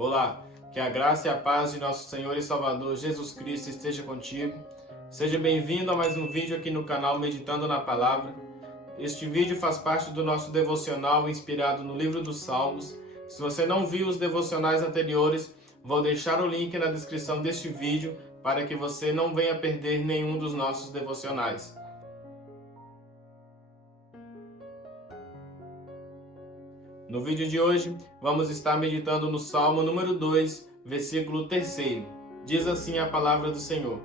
Olá, que a graça e a paz de nosso Senhor e Salvador Jesus Cristo esteja contigo. Seja bem-vindo a mais um vídeo aqui no canal Meditando na Palavra. Este vídeo faz parte do nosso devocional inspirado no livro dos Salmos. Se você não viu os devocionais anteriores, vou deixar o link na descrição deste vídeo para que você não venha perder nenhum dos nossos devocionais. No vídeo de hoje, vamos estar meditando no Salmo número 2, versículo 3. Diz assim a palavra do Senhor: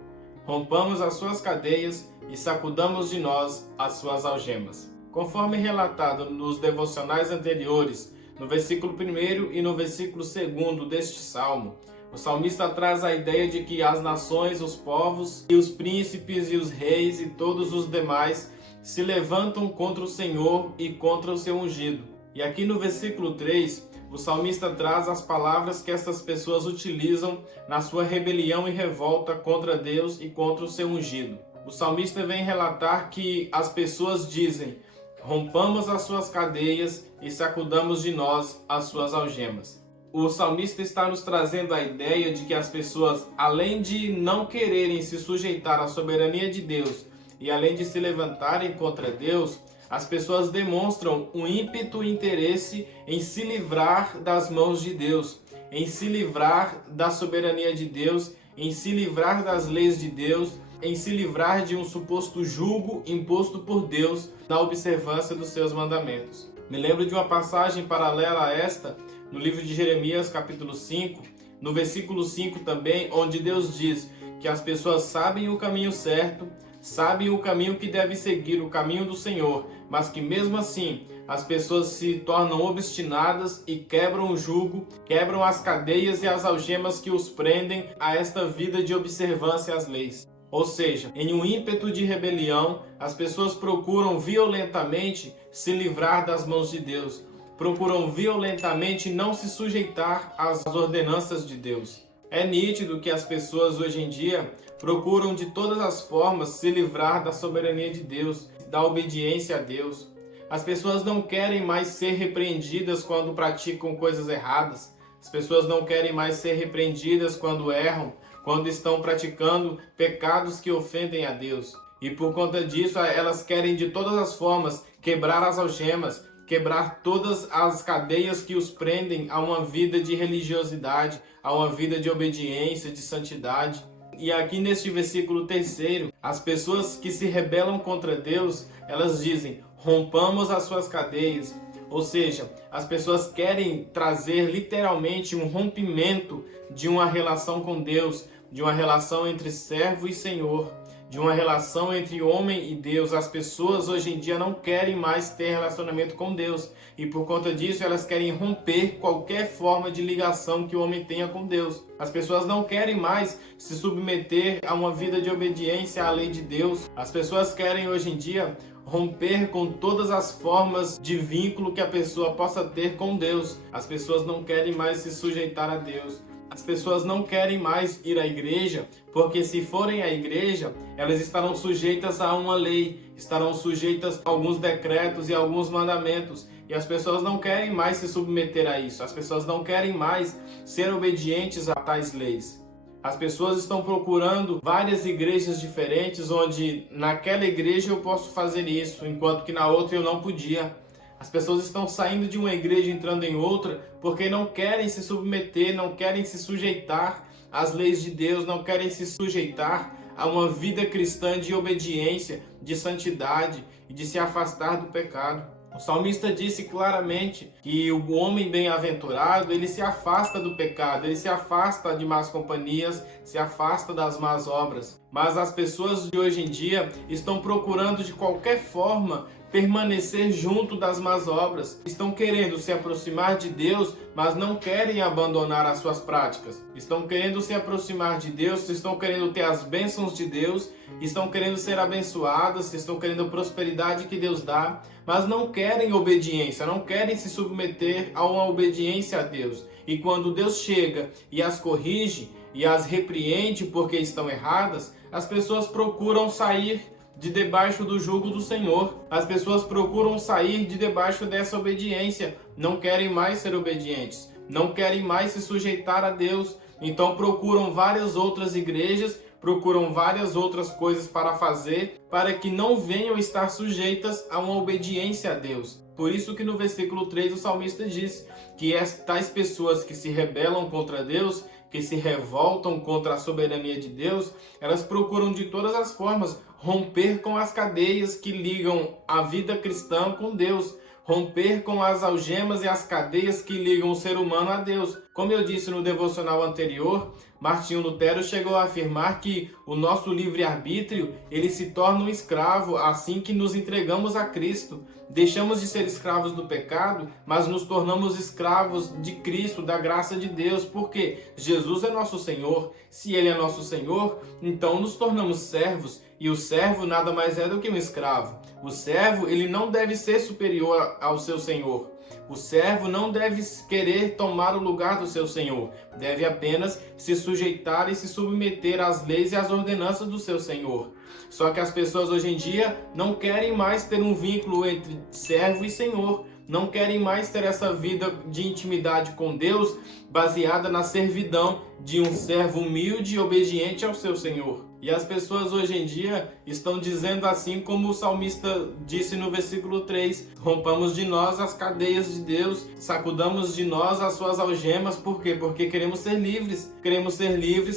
rompamos as suas cadeias e sacudamos de nós as suas algemas. Conforme relatado nos devocionais anteriores, no versículo 1 e no versículo 2 deste Salmo, o salmista traz a ideia de que as nações, os povos, e os príncipes e os reis e todos os demais se levantam contra o Senhor e contra o seu ungido. E aqui no versículo 3, o salmista traz as palavras que essas pessoas utilizam na sua rebelião e revolta contra Deus e contra o seu ungido. O salmista vem relatar que as pessoas dizem: rompamos as suas cadeias e sacudamos de nós as suas algemas. O salmista está nos trazendo a ideia de que as pessoas, além de não quererem se sujeitar à soberania de Deus e além de se levantarem contra Deus, as pessoas demonstram um ímpeto e interesse em se livrar das mãos de Deus, em se livrar da soberania de Deus, em se livrar das leis de Deus, em se livrar de um suposto jugo imposto por Deus na observância dos seus mandamentos. Me lembro de uma passagem paralela a esta, no livro de Jeremias, capítulo 5, no versículo 5 também, onde Deus diz que as pessoas sabem o caminho certo, sabem o caminho que deve seguir, o caminho do Senhor, mas que mesmo assim as pessoas se tornam obstinadas e quebram o jugo, quebram as cadeias e as algemas que os prendem a esta vida de observância às leis. Ou seja, em um ímpeto de rebelião, as pessoas procuram violentamente se livrar das mãos de Deus, procuram violentamente não se sujeitar às ordenanças de Deus. É nítido que as pessoas hoje em dia procuram de todas as formas se livrar da soberania de Deus, da obediência a Deus. As pessoas não querem mais ser repreendidas quando praticam coisas erradas. As pessoas não querem mais ser repreendidas quando erram, quando estão praticando pecados que ofendem a Deus. E por conta disso, elas querem de todas as formas quebrar as algemas, quebrar todas as cadeias que os prendem a uma vida de religiosidade, a uma vida de obediência, de santidade. E aqui neste versículo 3, as pessoas que se rebelam contra Deus, elas dizem: rompamos as suas cadeias. Ou seja, as pessoas querem trazer literalmente um rompimento de uma relação com Deus, de uma relação entre servo e Senhor, de uma relação entre homem e Deus. As pessoas hoje em dia não querem mais ter relacionamento com Deus e por conta disso elas querem romper qualquer forma de ligação que o homem tenha com Deus. As pessoas não querem mais se submeter a uma vida de obediência à lei de Deus. As pessoas querem hoje em dia romper com todas as formas de vínculo que a pessoa possa ter com Deus. As pessoas não querem mais se sujeitar a Deus. As pessoas não querem mais ir à igreja, porque se forem à igreja, elas estarão sujeitas a uma lei, estarão sujeitas a alguns decretos e alguns mandamentos. E as pessoas não querem mais se submeter a isso. As pessoas não querem mais ser obedientes a tais leis. As pessoas estão procurando várias igrejas diferentes, onde naquela igreja eu posso fazer isso, enquanto que na outra eu não podia. As pessoas estão saindo de uma igreja e entrando em outra porque não querem se submeter, não querem se sujeitar às leis de Deus, não querem se sujeitar a uma vida cristã de obediência, de santidade e de se afastar do pecado. O salmista disse claramente que o homem bem-aventurado, ele se afasta do pecado, ele se afasta de más companhias, se afasta das más obras. Mas as pessoas de hoje em dia estão procurando de qualquer forma permanecer junto das más obras. Estão querendo se aproximar de Deus, mas não querem abandonar as suas práticas. Estão querendo se aproximar de Deus, estão querendo ter as bênçãos de Deus, estão querendo ser abençoadas, estão querendo a prosperidade que Deus dá, mas não querem obediência, não querem se submeter a uma obediência a Deus. E quando Deus chega e as corrige e as repreende porque estão erradas, as pessoas procuram sair de debaixo do jugo do Senhor. As pessoas procuram sair de debaixo dessa obediência, não querem mais ser obedientes, não querem mais se sujeitar a Deus, então procuram várias outras igrejas, procuram várias outras coisas para fazer, para que não venham estar sujeitas a uma obediência a Deus. Por isso que no versículo 3 o salmista diz que tais pessoas que se rebelam contra Deus, que se revoltam contra a soberania de Deus, elas procuram de todas as formas romper com as cadeias que ligam a vida cristã com Deus, romper com as algemas e as cadeias que ligam o ser humano a Deus. Como eu disse no devocional anterior, Martinho Lutero chegou a afirmar que o nosso livre-arbítrio ele se torna um escravo assim que nos entregamos a Cristo. Deixamos de ser escravos do pecado, mas nos tornamos escravos de Cristo, da graça de Deus, porque Jesus é nosso Senhor. Se Ele é nosso Senhor, então nos tornamos servos, e o servo nada mais é do que um escravo. O servo ele não deve ser superior ao seu Senhor. O servo não deve querer tomar o lugar do seu senhor, deve apenas se sujeitar e se submeter às leis e às ordenanças do seu senhor. Só que as pessoas hoje em dia não querem mais ter um vínculo entre servo e senhor, não querem mais ter essa vida de intimidade com Deus baseada na servidão de um servo humilde e obediente ao seu senhor. E as pessoas hoje em dia estão dizendo assim como o salmista disse no versículo 3, rompamos de nós as cadeias de Deus, sacudamos de nós as suas algemas. Por quê? Porque queremos ser livres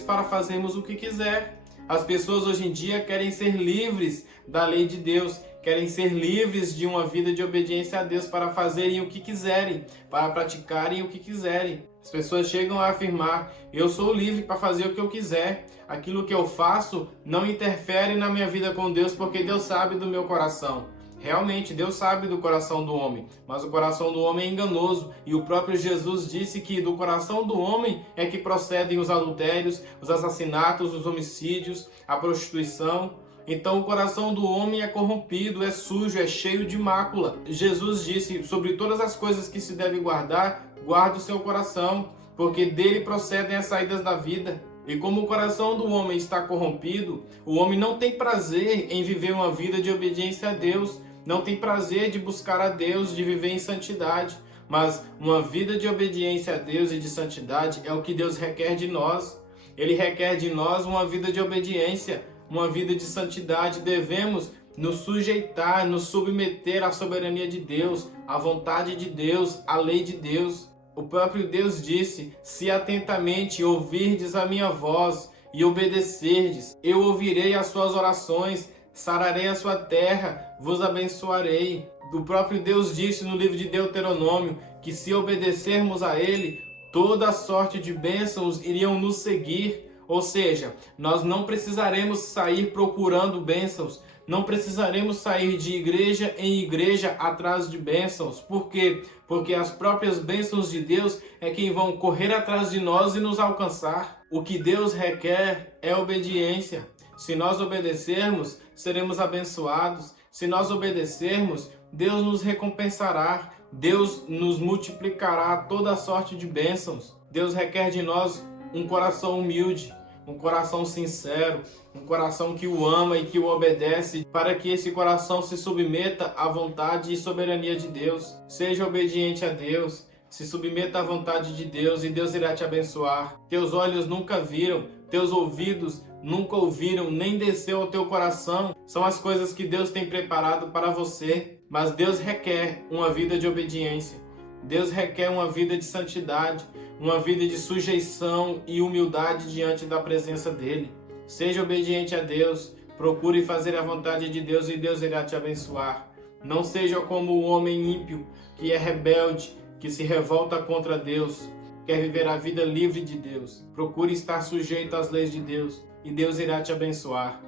para fazermos o que quiser. As pessoas hoje em dia querem ser livres da lei de Deus, querem ser livres de uma vida de obediência a Deus para fazerem o que quiserem, para praticarem o que quiserem. As pessoas chegam a afirmar, eu sou livre para fazer o que eu quiser, aquilo que eu faço não interfere na minha vida com Deus, porque Deus sabe do meu coração. Realmente, Deus sabe do coração do homem, mas o coração do homem é enganoso, e o próprio Jesus disse que do coração do homem é que procedem os adultérios, os assassinatos, os homicídios, a prostituição. Então o coração do homem é corrompido, é sujo, é cheio de mácula. Jesus disse, sobre todas as coisas que se deve guardar, guarde o seu coração, porque dele procedem as saídas da vida. E como o coração do homem está corrompido, o homem não tem prazer em viver uma vida de obediência a Deus, não tem prazer de buscar a Deus, de viver em santidade. Mas uma vida de obediência a Deus e de santidade é o que Deus requer de nós. Ele requer de nós uma vida de obediência, uma vida de santidade. Devemos nos sujeitar, nos submeter à soberania de Deus, à vontade de Deus, à lei de Deus. O próprio Deus disse, se atentamente ouvirdes a minha voz e obedecerdes, eu ouvirei as suas orações, sararei a sua terra, vos abençoarei. O próprio Deus disse no livro de Deuteronômio que se obedecermos a Ele, toda sorte de bênçãos iriam nos seguir. Ou seja, nós não precisaremos sair procurando bênçãos, não precisaremos sair de igreja em igreja atrás de bênçãos. Por quê? Porque as próprias bênçãos de Deus é quem vão correr atrás de nós e nos alcançar. O que Deus requer é obediência. Se nós obedecermos, seremos abençoados. Se nós obedecermos, Deus nos recompensará. Deus nos multiplicará toda a sorte de bênçãos. Deus requer de nós um coração humilde, um coração sincero, um coração que o ama e que o obedece, para que esse coração se submeta à vontade e soberania de Deus. Seja obediente a Deus, se submeta à vontade de Deus e Deus irá te abençoar. Teus olhos nunca viram, teus ouvidos nunca ouviram, nem desceu ao teu coração. São as coisas que Deus tem preparado para você, mas Deus requer uma vida de obediência. Deus requer uma vida de santidade, uma vida de sujeição e humildade diante da presença dEle. Seja obediente a Deus, procure fazer a vontade de Deus e Deus irá te abençoar. Não seja como o homem ímpio, que é rebelde, que se revolta contra Deus, quer viver a vida livre de Deus. Procure estar sujeito às leis de Deus e Deus irá te abençoar.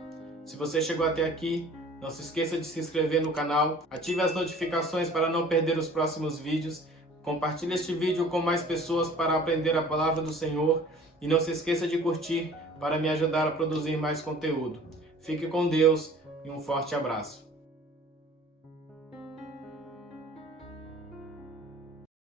Se você chegou até aqui, não se esqueça de se inscrever no canal, ative as notificações para não perder os próximos vídeos. Compartilhe este vídeo com mais pessoas para aprender a palavra do Senhor e não se esqueça de curtir para me ajudar a produzir mais conteúdo. Fique com Deus e um forte abraço.